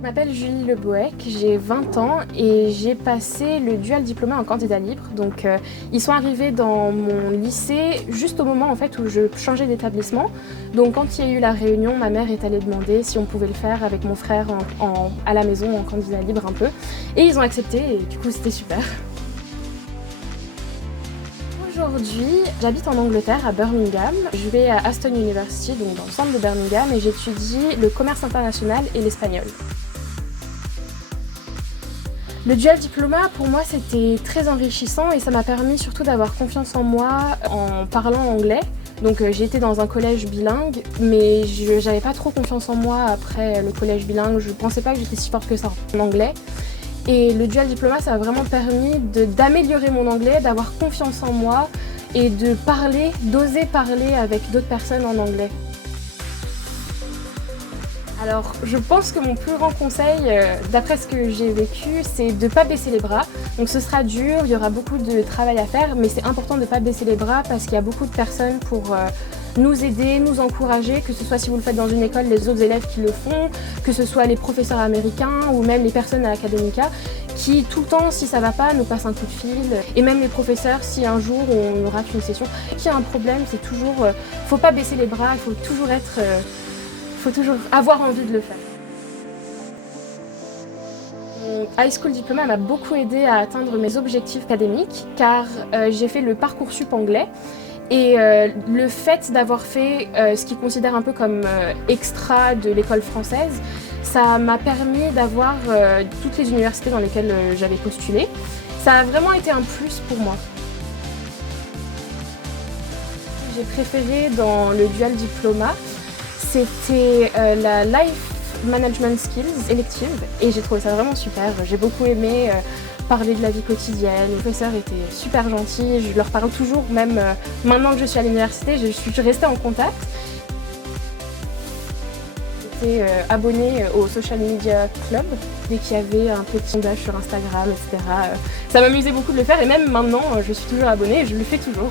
Je m'appelle Julie Le Bohec, j'ai 20 ans et j'ai passé le dual diplômé en candidat libre. Donc ils sont arrivés dans mon lycée juste au moment en fait où je changeais d'établissement. Donc quand il y a eu la réunion, ma mère est allée demander si on pouvait le faire avec mon frère à la maison en candidat libre un peu. Et ils ont accepté et du coup c'était super. Aujourd'hui, j'habite en Angleterre, à Birmingham. Je vais à Aston University, donc dans le centre de Birmingham, et j'étudie le commerce international et l'espagnol. Le dual diplôma, pour moi, c'était très enrichissant et ça m'a permis surtout d'avoir confiance en moi en parlant anglais. Donc j'ai été dans un collège bilingue, mais j'avais pas trop confiance en moi après le collège bilingue. Je pensais pas que j'étais si forte que ça en anglais. Et le dual diplôma, ça m'a vraiment permis d'améliorer mon anglais, d'avoir confiance en moi et de parler, d'oser parler avec d'autres personnes en anglais. Alors, je pense que mon plus grand conseil, d'après ce que j'ai vécu, c'est de ne pas baisser les bras. Donc ce sera dur, il y aura beaucoup de travail à faire, mais c'est important de ne pas baisser les bras parce qu'il y a beaucoup de personnes pour nous aider, nous encourager, que ce soit si vous le faites dans une école, les autres élèves qui le font, que ce soit les professeurs américains ou même les personnes à Academica qui, tout le temps, si ça va pas, nous passent un coup de fil. Et même les professeurs, si un jour on rate une session, s'il y a un problème, c'est toujours, faut pas baisser les bras, il faut toujours être... faut toujours avoir envie de le faire. Mon high school diplôma m'a beaucoup aidé à atteindre mes objectifs académiques car j'ai fait le Parcoursup anglais et le fait d'avoir fait ce qu'ils considèrent un peu comme extra de l'école française, ça m'a permis d'avoir toutes les universités dans lesquelles j'avais postulé. Ça a vraiment été un plus pour moi. J'ai préféré dans le dual diplôma, c'était la Life Management Skills élective et j'ai trouvé ça vraiment super. J'ai beaucoup aimé parler de la vie quotidienne. Les professeurs étaient super gentils, je leur parle toujours, même maintenant que je suis à l'université, je suis restée en contact. J'étais abonnée au Social Media Club dès qu'il y avait un petit sondage sur Instagram, etc. Ça m'amusait beaucoup de le faire et même maintenant, je suis toujours abonnée et je le fais toujours.